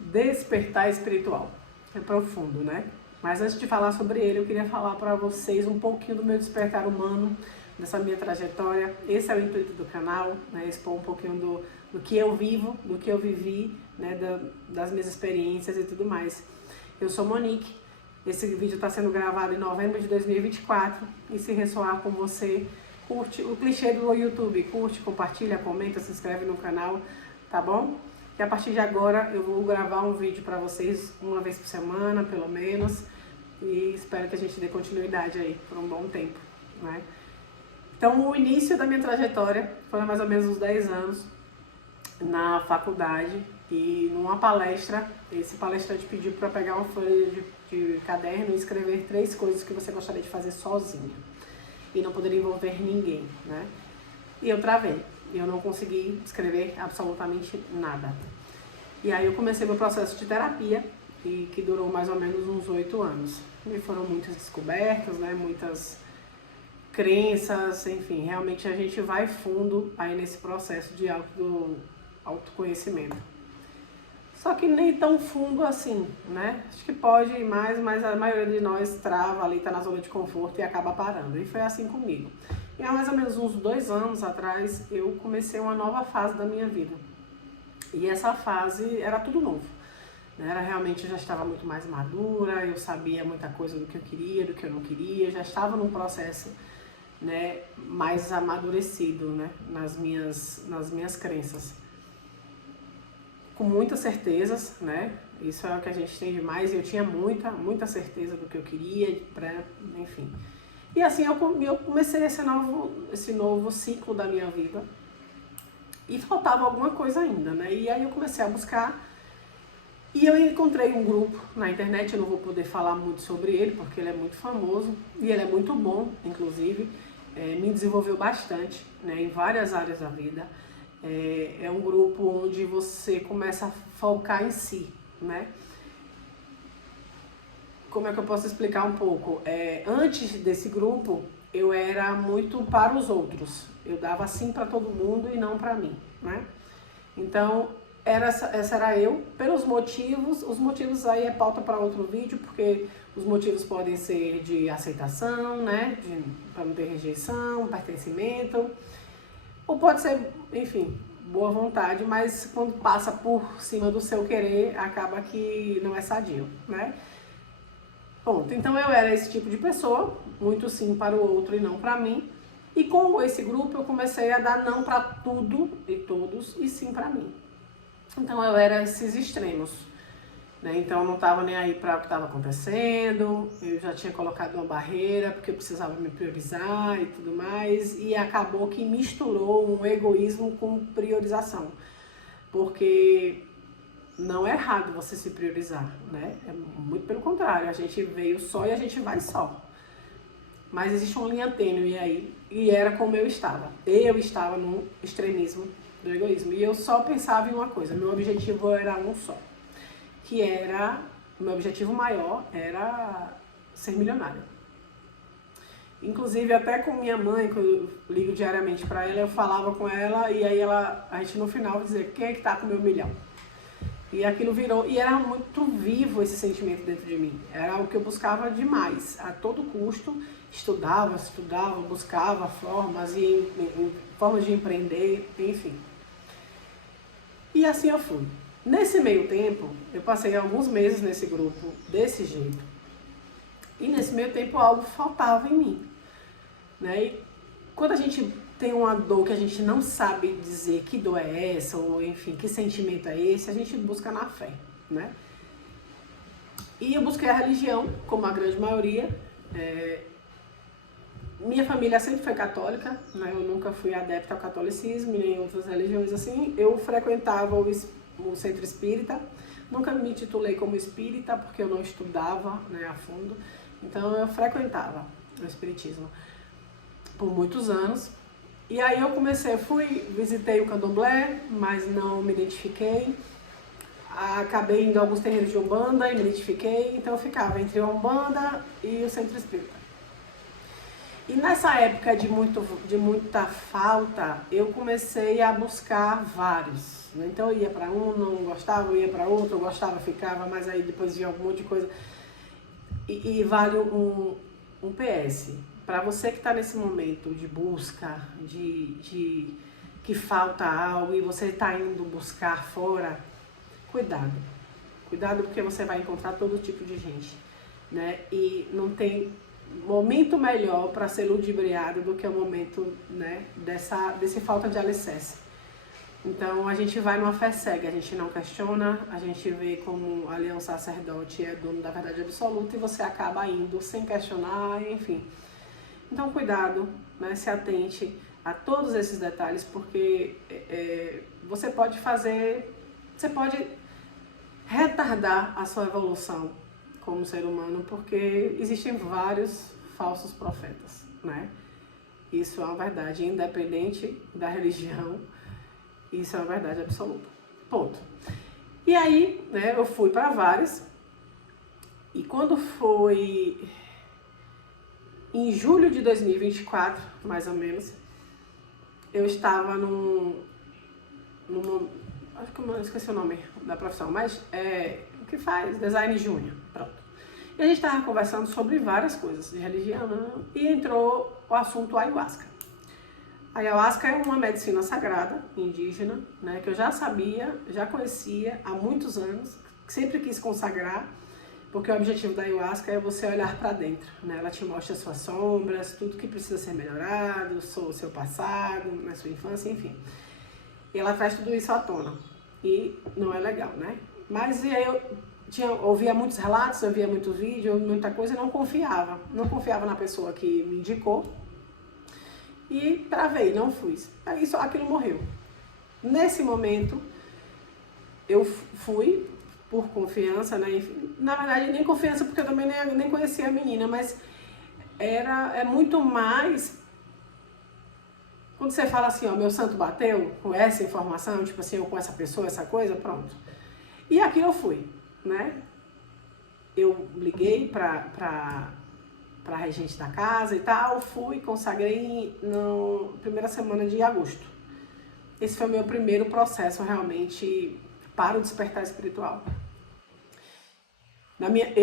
Despertar espiritual. É profundo, né? Mas antes de falar sobre ele, eu queria falar para vocês um pouquinho do meu despertar humano, dessa minha trajetória. Esse é o intuito do canal, né? Expor um pouquinho do que eu vivo, do que eu vivi, né? Das minhas experiências e tudo mais. Eu sou Monique, esse vídeo está sendo gravado em novembro de 2024 e se ressoar com você, curte o clichê do YouTube, curte, compartilha, comenta, se inscreve no canal, tá bom? E a partir de agora eu vou gravar um vídeo para vocês uma vez por semana, pelo menos, e espero que a gente dê continuidade aí por um bom tempo, né? Então, o início da minha trajetória foi mais ou menos uns 10 anos na faculdade e numa palestra, esse palestrante pediu para pegar uma folha de caderno e escrever 3 coisas que você gostaria de fazer sozinha e não poderia envolver ninguém, né? E eu travei. Eu não consegui escrever absolutamente nada. E aí eu comecei meu processo de terapia, que durou mais ou menos uns 8 anos. E foram muitas descobertas, né? Muitas crenças, enfim. Realmente a gente vai fundo aí nesse processo de autoconhecimento. Só que nem tão fundo assim, né? Acho que pode ir mais, mas a maioria de nós trava ali, tá na zona de conforto e acaba parando. E foi assim comigo. E há mais ou menos uns 2 anos atrás, eu comecei uma nova fase da minha vida. E essa fase era tudo novo. Era realmente, eu já estava muito mais madura, eu sabia muita coisa do que eu queria, do que eu não queria, já estava num processo, né, mais amadurecido, né, nas minhas crenças. Com muitas certezas, né, isso é o que a gente tem demais, eu tinha muita certeza do que eu queria, enfim. E assim eu comecei esse novo ciclo da minha vida e faltava alguma coisa ainda, né? E aí eu comecei a buscar e eu encontrei um grupo na internet, eu não vou poder falar muito sobre ele porque ele é muito famoso e ele é muito bom, inclusive, me desenvolveu bastante, né, em várias áreas da vida. É um grupo onde você começa a focar em si, né? Como é que eu posso explicar um pouco? Antes desse grupo, eu era muito para os outros. Eu dava sim para todo mundo e não para mim, né? Então, essa era eu, pelos motivos. Os motivos aí é pauta para outro vídeo, porque os motivos podem ser de aceitação, né? Para não ter rejeição, pertencimento. Ou pode ser, enfim, boa vontade, mas quando passa por cima do seu querer, acaba que não é sadio, né? Ponto. Então eu era esse tipo de pessoa, muito sim para o outro e não para mim. E com esse grupo eu comecei a dar não para tudo e todos e sim para mim. Então eu era esses extremos, né? Então eu não estava nem aí para o que estava acontecendo, eu já tinha colocado uma barreira porque eu precisava me priorizar e tudo mais. E acabou que misturou um egoísmo com priorização, porque não é errado você se priorizar, né? É muito pelo contrário, a gente veio só e a gente vai só. Mas existe uma linha tênue aí, e era como eu estava. Eu estava no extremismo do egoísmo, e eu só pensava em uma coisa, meu objetivo era um só. O meu objetivo maior era ser milionária. Inclusive, até com minha mãe, quando eu ligo diariamente para ela, eu falava com ela, e aí a gente no final dizia, quem é que tá com o meu milhão? E aquilo virou, e era muito vivo esse sentimento dentro de mim. Era o que eu buscava demais, a todo custo. Estudava, buscava formas de empreender, enfim. E assim eu fui. Nesse meio tempo, eu passei alguns meses nesse grupo desse jeito. E nesse meio tempo algo faltava em mim, né? E quando a gente tem uma dor que a gente não sabe dizer que dor é essa, ou enfim, que sentimento é esse, a gente busca na fé, né? E eu busquei a religião, como a grande maioria. Minha família sempre foi católica, né? Eu nunca fui adepta ao catolicismo, nem outras religiões assim. Eu frequentava o centro espírita, nunca me titulei como espírita, porque eu não estudava, né, a fundo. Então eu frequentava o espiritismo por muitos anos. E aí eu visitei o candomblé, mas não me identifiquei. Acabei indo a alguns terreiros de Umbanda e me identifiquei, então eu ficava entre a Umbanda e o centro espírita. E nessa época de muita falta, eu comecei a buscar vários. Né? Então eu ia para um, não gostava, eu ia para outro, eu gostava, ficava, mas aí depois vinha algum monte de coisa. E vale um PS. Para você que está nesse momento de busca, de que falta algo e você está indo buscar fora, cuidado. Cuidado porque você vai encontrar todo tipo de gente, né? E não tem momento melhor para ser ludibriado do que o momento, né, desse falta de alicerce. Então a gente vai numa fé cega, a gente não questiona, a gente vê como ali um sacerdote é dono da verdade absoluta e você acaba indo sem questionar, enfim. Então cuidado, né, se atente a todos esses detalhes, porque você pode retardar a sua evolução como ser humano, porque existem vários falsos profetas, né? Isso é uma verdade, independente da religião, isso é uma verdade absoluta. Ponto. E aí, né, eu fui para vários, e quando foi em julho de 2024, mais ou menos, eu estava acho que eu esqueci o nome da profissão, mas o que faz? Design júnior, pronto. E a gente estava conversando sobre várias coisas de religião, e entrou o assunto ayahuasca. A ayahuasca é uma medicina sagrada, indígena, né, que eu já sabia, já conhecia há muitos anos, sempre quis consagrar, porque o objetivo da ayahuasca é você olhar para dentro, né? Ela te mostra as suas sombras, tudo que precisa ser melhorado, o seu passado, na sua infância, enfim. E ela traz tudo isso à tona. E não é legal, né? Mas e aí eu ouvia muitos relatos, eu via muitos vídeos, muita coisa, e não confiava. Não confiava na pessoa que me indicou. E travei, não fui. Aí aquilo morreu. Nesse momento, eu fui por confiança, né? Enfim, na verdade, nem confiança, porque eu também nem conhecia a menina, mas é muito mais... Quando você fala assim, ó, meu santo bateu com essa informação, tipo assim, ou com essa pessoa, essa coisa, pronto. E aqui eu fui, né? Eu liguei pra regente da casa e tal, fui, consagrei na primeira semana de agosto. Esse foi o meu primeiro processo realmente para o despertar espiritual.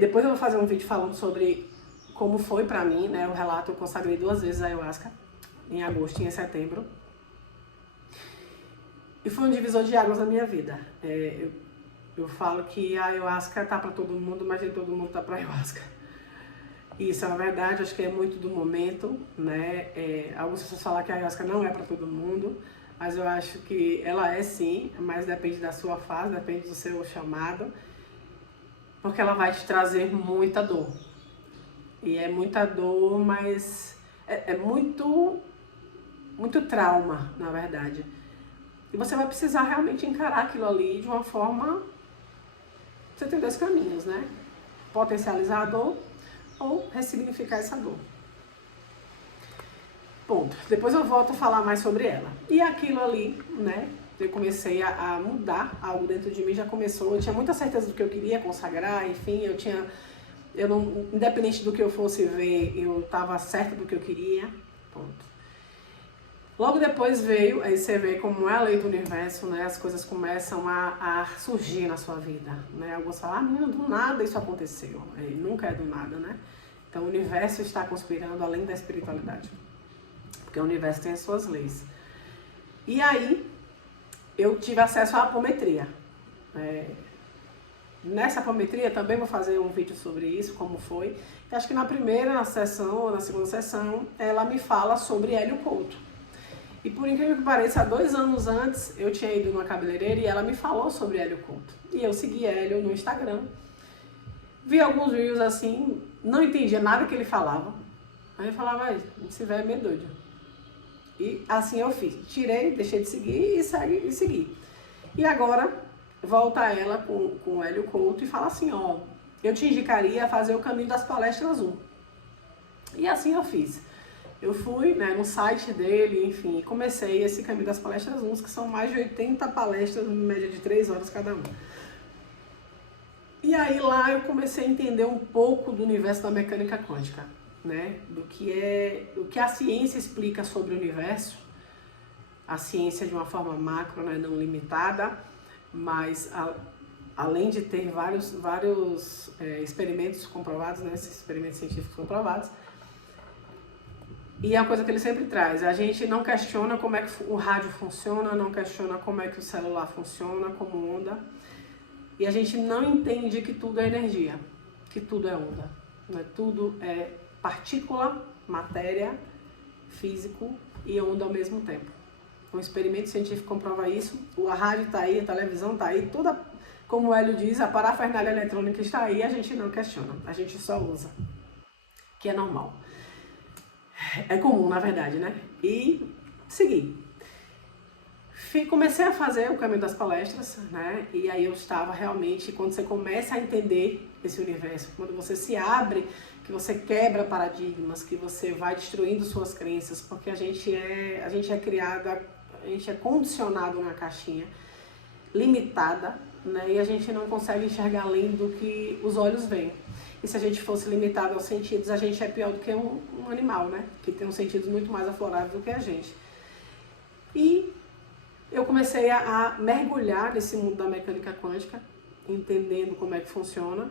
Depois eu vou fazer um vídeo falando sobre como foi pra mim, né? O relato, eu consagrei 2 vezes a ayahuasca, em agosto e em setembro. E foi um divisor de águas na minha vida. Eu falo que a ayahuasca tá para todo mundo, mas nem todo mundo tá para ayahuasca. Isso é uma verdade, acho que é muito do momento, né? Algumas pessoas falam que a ayahuasca não é para todo mundo, mas eu acho que ela é sim, mas depende da sua fase, depende do seu chamado, porque ela vai te trazer muita dor. E é muita dor, mas é muito trauma, na verdade. E você vai precisar realmente encarar aquilo ali de uma forma... Você tem 2 caminhos, né? Potencializar a dor ou ressignificar essa dor. Ponto. Depois eu volto a falar mais sobre ela. E aquilo ali, né? Eu comecei a mudar algo dentro de mim, já começou. Eu tinha muita certeza do que eu queria consagrar, enfim, independente do que eu fosse ver, eu estava certa do que eu queria. Ponto. Logo depois veio, aí você vê como é a lei do universo, né? As coisas começam a surgir na sua vida, né? Alguns falam, menina, do nada isso aconteceu. Nunca é do nada, né? Então o universo está conspirando além da espiritualidade, porque o universo tem as suas leis. E aí eu tive acesso à apometria. Nessa apometria também vou fazer um vídeo sobre isso, como foi. E acho que na primeira sessão ou na segunda sessão ela me fala sobre Hélio Couto. E por incrível que pareça, há 2 anos antes eu tinha ido numa cabeleireira e ela me falou sobre Hélio Couto. E eu segui Hélio no Instagram. Vi alguns vídeos assim, não entendia nada que ele falava. Aí eu falava, esse velho é meio doido. E assim eu fiz. Tirei, deixei de seguir e segui. E agora volta ela com o Hélio Couto e fala assim, ó, eu te indicaria a fazer o caminho das palestras 1. E assim eu fiz. Eu fui, né, no site dele, enfim, comecei esse caminho das palestras 1, que são mais de 80 palestras, em média de 3 horas cada uma. E aí lá eu comecei a entender um pouco do universo da mecânica quântica, né, do que a ciência explica sobre o universo, a ciência de uma forma macro, né, não limitada, mas além de ter vários experimentos comprovados, né, esses experimentos científicos comprovados. E é uma coisa que ele sempre traz, a gente não questiona como é que o rádio funciona, não questiona como é que o celular funciona, como onda, e a gente não entende que tudo é energia, que tudo é onda, né? Tudo é partícula, matéria, físico e onda ao mesmo tempo. Um experimento científico comprova isso, a rádio está aí, a televisão está aí, tudo, como o Hélio diz, a parafernália eletrônica está aí, a gente não questiona, a gente só usa, que é normal. É comum, na verdade, né? E segui. Comecei a fazer o caminho das palestras, né? E aí eu estava realmente, quando você começa a entender esse universo, quando você se abre, que você quebra paradigmas, que você vai destruindo suas crenças, porque a gente é criado, a gente é condicionado na caixinha, limitada, né? E a gente não consegue enxergar além do que os olhos veem. E se a gente fosse limitado aos sentidos, a gente é pior do que um animal, né? Que tem uns sentidos muito mais aflorados do que a gente. E eu comecei a mergulhar nesse mundo da mecânica quântica, entendendo como é que funciona,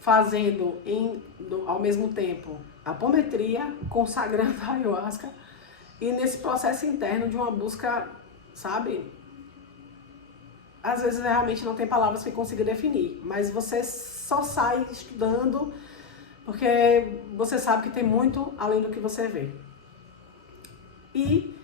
fazendo ao mesmo tempo apometria, consagrando a ayahuasca, e nesse processo interno de uma busca, sabe? Às vezes realmente não tem palavras que consiga definir, mas você só sai estudando porque você sabe que tem muito além do que você vê. E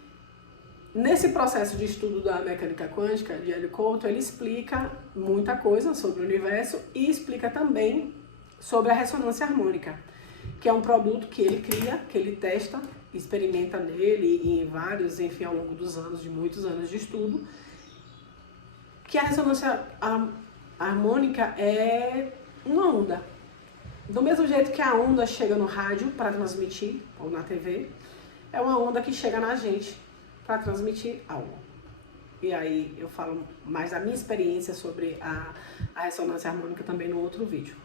nesse processo de estudo da mecânica quântica, de Hélio Couto, ele explica muita coisa sobre o universo e explica também sobre a ressonância harmônica, que é um produto que ele cria, que ele testa, experimenta nele e em vários, enfim, ao longo dos anos, de muitos anos de estudo, que a ressonância harmônica é uma onda. Do mesmo jeito que a onda chega no rádio para transmitir, ou na TV, é uma onda que chega na gente para transmitir algo. E aí eu falo mais da minha experiência sobre a ressonância harmônica também no outro vídeo.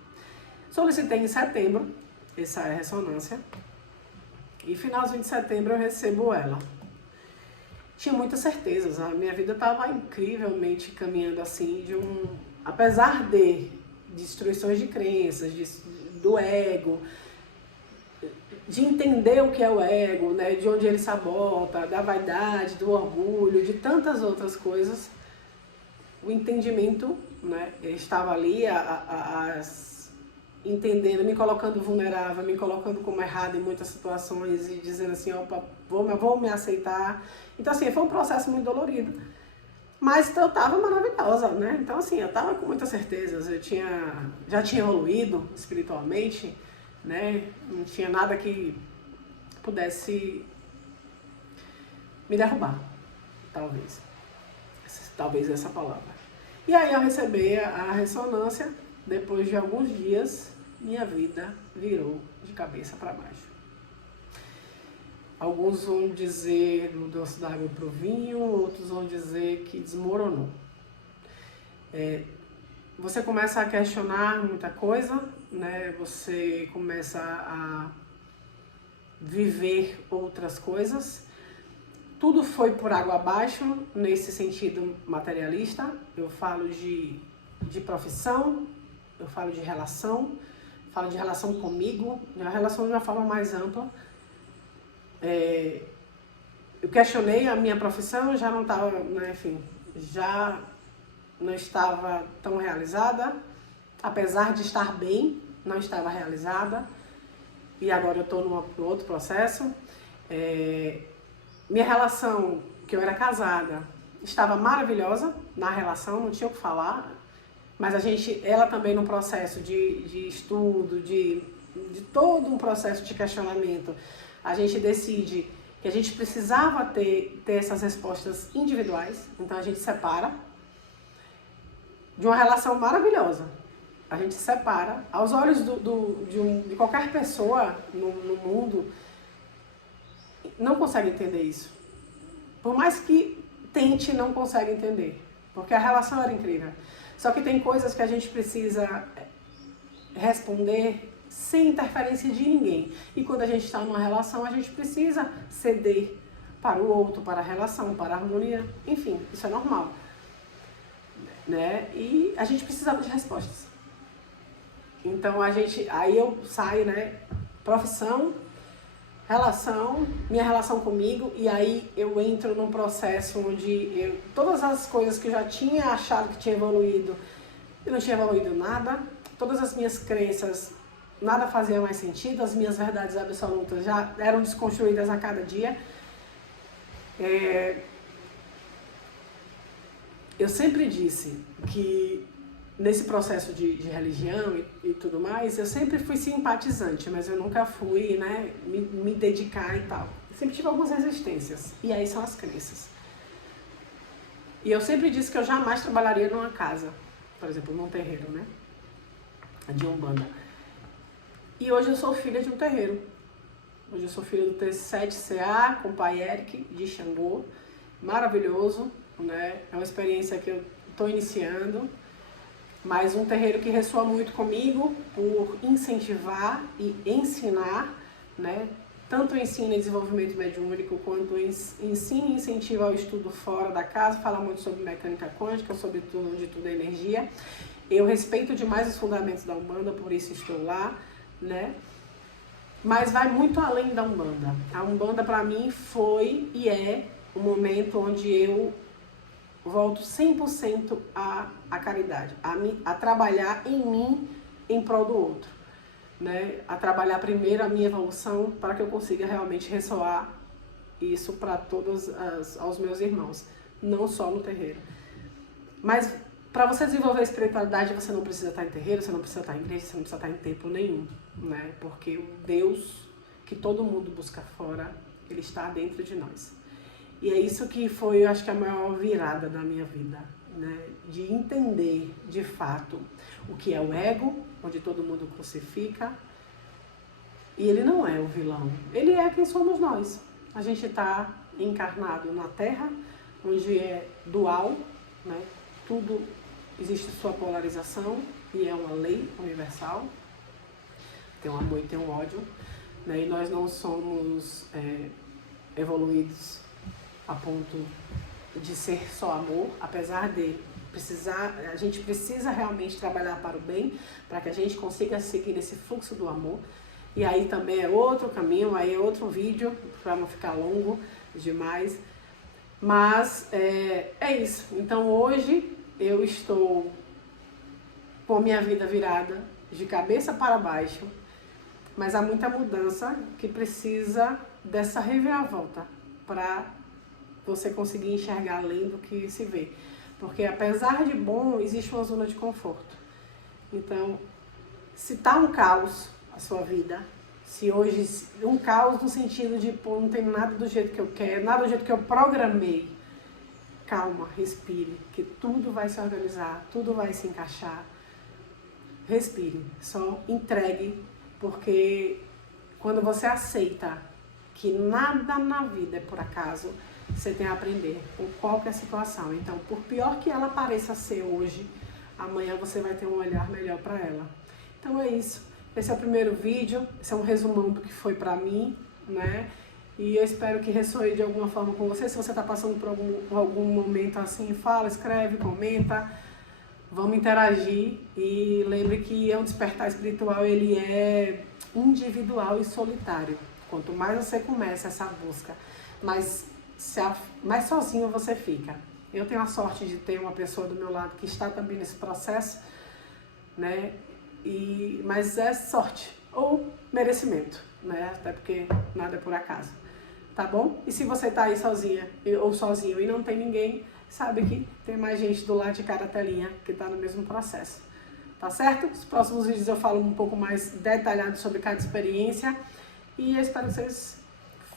Solicitei em setembro essa ressonância e finalzinho de setembro eu recebo ela. Tinha muitas certezas, a minha vida estava incrivelmente caminhando assim, apesar de destruições de crenças, do ego, de entender o que é o ego, né, de onde ele sabota, da vaidade, do orgulho, de tantas outras coisas, o entendimento, né, estava ali, entendendo, me colocando vulnerável, me colocando como errado em muitas situações e dizendo assim, opa, vou me aceitar. Então assim, foi um processo muito dolorido, mas eu estava maravilhosa, né? Então assim, eu estava com muitas certezas, já tinha evoluído espiritualmente, né? Não tinha nada que pudesse me derrubar, talvez essa palavra. E aí eu recebi a ressonância, depois de alguns dias, minha vida virou de cabeça para baixo. Alguns vão dizer mudou-se da água para o vinho, outros vão dizer que desmoronou. Você começa a questionar muita coisa, né? Você começa a viver outras coisas. Tudo foi por água abaixo, nesse sentido materialista. Eu falo de profissão, eu falo de relação comigo, a relação de uma forma mais ampla. Eu questionei a minha profissão, já não estava, né, enfim, já não estava tão realizada, apesar de estar bem, não estava realizada, e agora eu estou num outro processo. Minha relação, que eu era casada, estava maravilhosa na relação, não tinha o que falar, mas ela também num processo de estudo, de todo um processo de questionamento, a gente decide que a gente precisava ter essas respostas individuais, então a gente separa de uma relação maravilhosa. A gente se separa, aos olhos de qualquer pessoa no mundo, não consegue entender isso. Por mais que tente, não consegue entender, porque a relação era incrível. Só que tem coisas que a gente precisa responder sem interferência de ninguém. E quando a gente está numa relação, a gente precisa ceder para o outro, para a relação, para a harmonia, enfim, isso é normal, né? E a gente precisava de respostas. Então aí eu saio, né? Profissão, relação, minha relação comigo, e aí eu entro num processo onde todas as coisas que eu já tinha achado que tinha evoluído, eu não tinha evoluído nada, todas as minhas crenças, nada fazia mais sentido, as minhas verdades absolutas já eram desconstruídas a cada dia. Eu sempre disse que nesse processo de religião e tudo mais, eu sempre fui simpatizante, mas eu nunca fui, né, me dedicar e tal. Eu sempre tive algumas resistências, e aí são as crenças. E eu sempre disse que eu jamais trabalharia numa casa, por exemplo, num terreiro, né, de Umbanda. E hoje eu sou filha de um terreiro. Hoje eu sou filha do T7CA, com o pai Eric, de Xangô. Maravilhoso, né? É uma experiência que eu estou iniciando, mas um terreiro que ressoa muito comigo por incentivar e ensinar, né? Tanto ensino e desenvolvimento mediúnico, quanto ensino e incentivo ao estudo fora da casa, fala muito sobre mecânica quântica, sobre tudo, onde tudo é energia. Eu respeito demais os fundamentos da Umbanda, por isso estou lá, né? Mas vai muito além da Umbanda. A Umbanda para mim foi e é um momento onde eu volto 100% à caridade, a trabalhar em mim em prol do outro, né? A trabalhar primeiro a minha evolução para que eu consiga realmente ressoar isso para todos aos meus irmãos, não só no terreiro. Mas para você desenvolver a espiritualidade, você não precisa estar em terreiro, você não precisa estar em igreja, você não precisa estar em templo nenhum, né? Porque o Deus que todo mundo busca fora, ele está dentro de nós. E é isso que foi, eu acho que a maior virada da minha vida, né? De entender, de fato, o que é o ego, onde todo mundo crucifica. E ele não é o vilão, ele é quem somos nós. A gente está encarnado na Terra, onde é dual, né? Tudo existe sua polarização e é uma lei universal. Tem um amor e tem um ódio, né? E nós não somos evoluídos a ponto de ser só amor, apesar de a gente precisa realmente trabalhar para o bem, para que a gente consiga seguir nesse fluxo do amor. E aí também é outro caminho, aí é outro vídeo, para não ficar longo demais. Mas é isso. Então hoje eu estou com minha vida virada de cabeça para baixo, mas há muita mudança que precisa dessa reviravolta para você conseguir enxergar além do que se vê. Porque apesar de bom, existe uma zona de conforto. Então, se tá um caos a sua vida, se hoje um caos no sentido de pô, não tem nada do jeito que eu quero, nada do jeito que eu programei, calma, respire, que tudo vai se organizar, tudo vai se encaixar. Respire, só entregue, porque quando você aceita que nada na vida é por acaso, você tem a aprender com qualquer situação. Então, por pior que ela pareça ser hoje, amanhã você vai ter um olhar melhor para ela. Então é isso. Esse é o primeiro vídeo, esse é um resumão do que foi para mim, né? E eu espero que ressoe de alguma forma com você. Se você está passando por algum momento assim, fala, escreve, comenta. Vamos interagir e lembre que o despertar espiritual, ele é individual e solitário. Quanto mais você começa essa busca, mais sozinho você fica. Eu tenho a sorte de ter uma pessoa do meu lado que está também nesse processo, né? Mas é sorte ou merecimento, né? Até porque nada é por acaso, tá bom? E se você tá aí sozinha ou sozinho e não tem ninguém, sabe que tem mais gente do lado de cada telinha que tá no mesmo processo, tá certo? Nos próximos vídeos eu falo um pouco mais detalhado sobre cada experiência e eu espero que vocês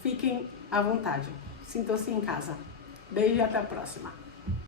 fiquem à vontade. Sintam-se em casa. Beijo e até a próxima.